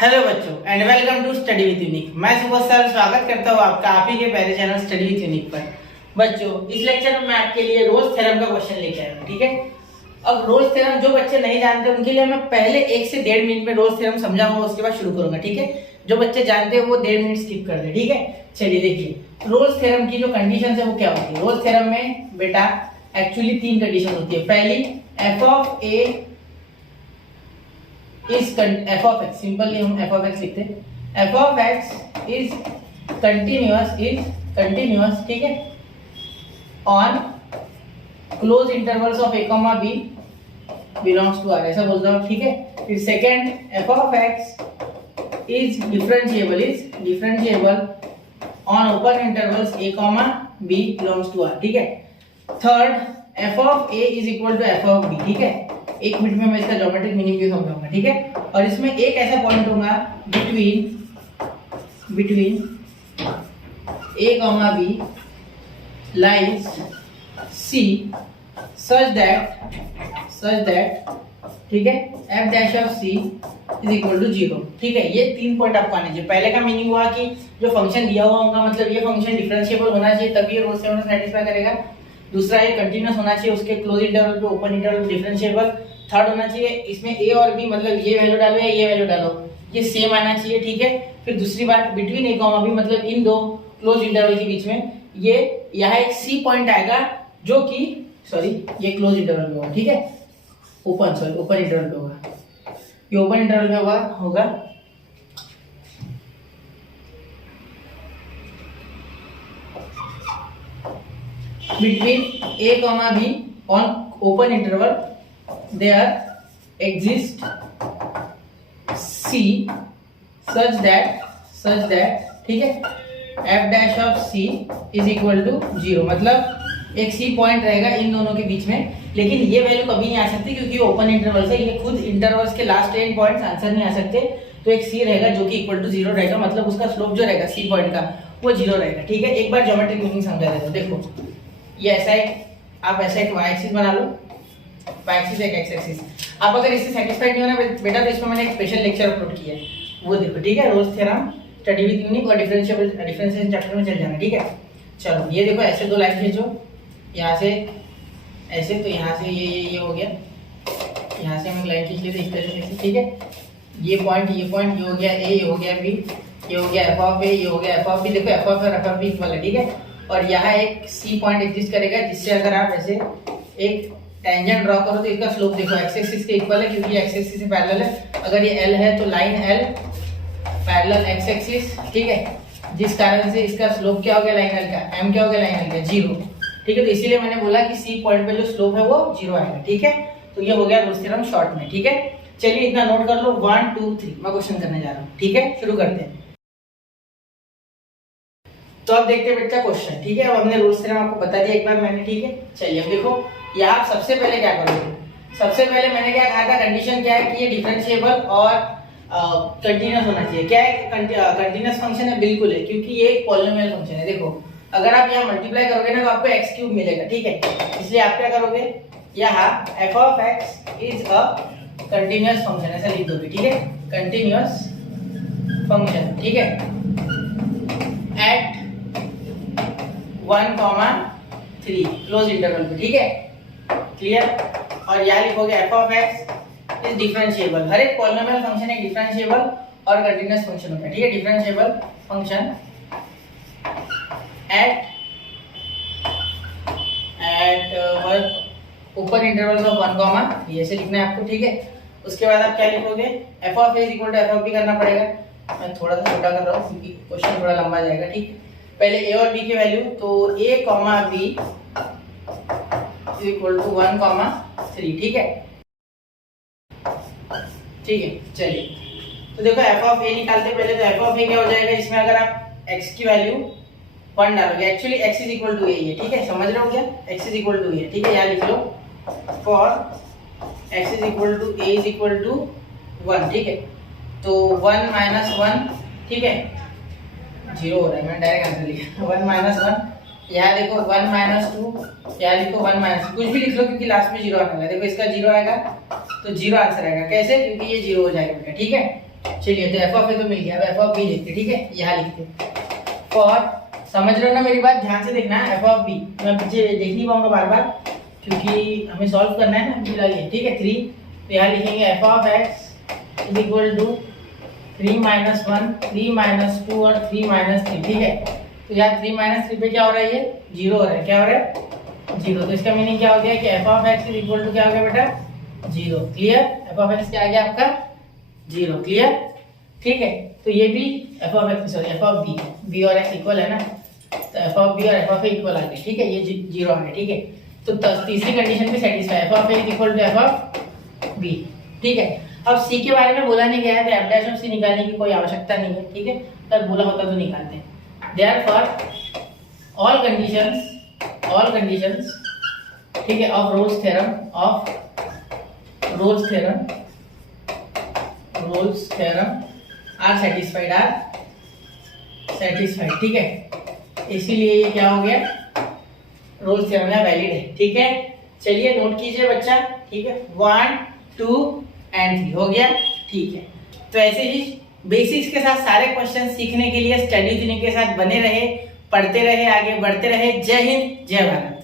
Hello बच्चों and welcome to study with unique. मैं सुबह सर स्वागत करता हूँ आपका आप ही के पहले चैनल स्टडी विद यूनिक पर। बच्चों इस लेक्चर में मैं आपके लिए रोल्स थ्योरम का क्वेश्चन लेके आया हूँ, ठीक है। अब रोल्स थ्योरम जो बच्चे नहीं जानते उनके लिए मैं पहले 1 से 1.5 मिनट में रोल्स थ्योरम समझाऊंगा, उसके बाद शुरू करूंगा, ठीक है। जो बच्चे जानते हैं वो 1.5 मिनट स्किप कर दे, ठीक है। चलिए देखिए रोल्स थ्योरम की जो कंडीशन है वो क्या होती है। रोल्स थ्योरम में बेटा एक्चुअली 3 कंडीशन होती है। पहली f of a is f of x, simply हम f ऑफ x लिखते हैं। f of x is continuous, ठीक है, on closed intervals of a, b belongs to r, ऐसा बोलता हूं, ठीक है। फिर second f of x is differentiable on open intervals a, b belongs to r, ठीक है। Third f of a is equal to f of b, ठीक है। 1 मिनट में मैं इसका ज्योमेट्रिक मीनिंग भी समझाऊंगा, ठीक है। और इसमें एक ऐसा पॉइंट होगा between a, b lies c such that ठीक है f dash of c is equal to 0, ठीक है। ये 3 पॉइंट आपको आने चाहिए। पहले का मीनिंग हुआ कि जो फंक्शन दिया हुआ होगा मतलब ये फंक्शन डिफरेंशिएबल होना चाहिए तभी ये रोल्स थ्योरम सेटिस्फाई करेगा। दूसरा ये कंटीन्यूअस होना चाहिए, उसके क्लोज इंटरवल पे ओपन इंटरवल डिफरेंशिएबल। थर्ड होना चाहिए इसमें a और b मतलब ये वैल्यू डालो या ये वैल्यू डालो ये सेम आना चाहिए, ठीक है। फिर दूसरी बात बिटवीन a, b मतलब इन दो क्लोज इंटरवल के बीच में ये यहाँ एक c पॉइंट आएगा जो कि ये क्लोज इंटरवल पे होगा, ठीक है। ओपन इंटरवल पे होगा, ये ओपन इंटरवल पे होगा between a, b on open interval there exists c such that ठीक है f dash of c is equal to 0, मतलब एक c पॉइंट रहेगा इन दोनों के बीच में। लेकिन ये वैल्यू कभी नहीं आ सकती क्योंकि ओपन इंटरवल है, ये खुद इंटरवल्स के लास्ट 10 पॉइंट्स आंसर नहीं आ सकते। तो एक c रहेगा जो कि इक्वल टू 0 रहेगा, मतलब उसका स्लोप जो रहेगा c पॉइंट का वो 0 रहेगा, ठीक है। एक बार ज्योमेट्रिक मीनिंग समझा देता हूं। देखो ये ऐसा एक आप ऐसा एक y एक्सिस बना लो, y एक्सिस एक x एक्सिस। आप अगर इससे सेटिस्फाइड नहीं होना बेटा तो इसमें मैंने एक स्पेशल लेक्चर अपलोड किया है, वो देखो, ठीक है। Rolle's theorem study with unique और डिफरेंशिएशन चैप्टर में चल जाना, ठीक है। चलो ये देखो ऐसे दो लाइन खींचो, यहाँ से ऐसे, तो यहाँ से ये हो गया, यहाँ से हम लाइन खींच लेते इस तरीके से, ठीक है। ये पॉइंट ये हो गया a, ये हो गया b, ये हो गया f ऑफ a, ये हो गया f ऑफ b। देखो f ऑफ a और f ऑफ b इक्वल है, ठीक है। और यहाँ एक c पॉइंट एग्जिस्ट करेगा जिससे अगर आप ऐसे एक टेंजेंट ड्रॉ करो तो इसका स्लोप देखो x एक्सिस के इक्वल है क्योंकि x एक्सिस से पैरेलल है। अगर ये l है तो line l parallel x axis, ठीक है, जिस कारण से इसका स्लोप क्या हो गया लाइन l का, m क्या हो गया लाइन l का 0, ठीक है। तो इसीलिए मैंने बोला कि c पॉइंट पे जो स्लोप है वो 0 आएगा, ठीक है। तो ये हो गया रोल्स थ्योरम शॉर्ट में, ठीक है। चलिए इतना नोट कर लो, 1 2 3 मैं क्वेश्चन करने जा रहा हूँ, ठीक है। शुरू करते हैं। तो अब देखते हैं बच्चा क्वेश्चन, ठीक है। अब हमने रोल्स थ्योरम आपको बता दिया एक बार मैंने, ठीक है। चलिए अब देखो ये आप सबसे पहले क्या करोगे। सबसे पहले मैंने क्या कहा था, कंडीशन क्या है कि ये डिफरेंशिएबल और कंटीन्यूअस होना चाहिए। क्या है, कंटीन्यूअस फंक्शन है, बिल्कुल है, क्योंकि ये एक पॉलिनोमियल फंक्शन है। देखो अगर आप यहाँ मल्टीप्लाई करोगे ना तो आपको एक्स क्यूब मिलेगा, ठीक है। इसलिए आप क्या करोगे, यहाँ f of x is a continuous function ऐसा लिख दोगे, ठीक है। कंटीन्यूअस फंक्शन, ठीक है, एट 1, 3 क्लोज इंटरवल पे, ठीक है। क्लियर। और यहाँ लिखोगे f of x is differentiable. हर एक पॉलिनोमियल फंक्शन एक डिफरेंशिएबल और कंटीन्यूअस फंक्शन होता है, ठीक है। Differentiable function at open intervals of 1, ये ऐसे लिखना है आपको, ठीक है। उसके बाद आप क्या लिखोगे, f of a is equal to f of b करना पड़ेगा। मैं थोड़ा सा छोटा कर रहा हूँ क्योंकि क्वेश्चन थोड़ा लंबा जाएगा, ठीक है। पहले a और b की वैल्यू, तो a, b is equal to 1, 3, ठीक है, ठीक है। चलिए तो देखो f ऑफ a निकालते पहले, तो f ऑफ a क्या हो जाएगा, इसमें अगर आप x की वैल्यू 1 डालोगे, actually x is equal to a है, ठीक है। समझ रहे हो क्या, x is equal to a, ठीक है। यहाँ लिख लो for x is equal to a is equal to 1, ठीक है। तो 1 - 1, ठीक है, 0 हो रहा है, मैंने डायरेक्ट आंसर लिखा 1 - 1। यहाँ देखो 1 - 2, यहाँ लिखो 1 - कुछ भी लिख लो क्योंकि लास्ट में 0 आने वाला है। देखो इसका 0 आएगा तो 0 आंसर आएगा। कैसे, क्योंकि ये 0 हो जाएगा बेटा, ठीक है। चलिए तो एफ ऑफ ए तो मिल गया, अब एफ ऑफ बी लिखते, ठीक है, यहाँ लिखते फॉर, समझ रहे हो ना मेरी बात, ध्यान से देखना है, एफ ऑफ बी मैं पीछे देख नहीं पाऊंगा बार बार क्योंकि हमें सॉल्व करना है ना फिलहाल ये, ठीक है। 3 तो यहाँ लिखेंगे F of X is equal to 3 minus 1, 3 minus 2 और 3 माइनस 3, ठीक है। तो यहाँ 3 माइनस 3 पे क्या हो रहा है, ये 0 हो रहा है, क्या हो रहा है 0। तो इसका मीनिंग क्या हो गया कि F of X is equal to क्या हो गया बेटा 0, क्लियर। एफ ऑफ एक्स क्या आ गया आपका 0, क्लियर, ठीक है। तो ये भी F of X sorry F of B और एक्स इक्वल है ना, तो एफ ऑफ बी और एफ ऑफ ए इक्वल आ गए, ठीक है, ये 0 आ गया, ठीक है। तो तीसरी कंडीशन भी satisfy, F of A is equal to F of B, ठीक है। अब सी के बारे में बोला नहीं गया है तो एफ डैश ऑफ सी निकालने की कोई आवश्यकता नहीं है, ठीक है, अगर बोला होता तो निकालते हैं। देयरफॉर ऑल कंडीशंस, ठीक है, of Rolle's theorem are satisfied, ठीक है। इसीलिए ये क्या हो गया, रोल्स थ्योरम या वैलिड है, ठीक है। चलिए नोट कीजिए बच्चा, ठीक है, 1 2 एंड 3 हो गया, ठीक है। तो ऐसे ही बेसिक्स के साथ सारे क्वेश्चन सीखने के लिए स्टडी यूनिट के साथ बने रहे, पढ़ते रहे, आगे बढ़ते रहे। जय हिंद, जय भारत।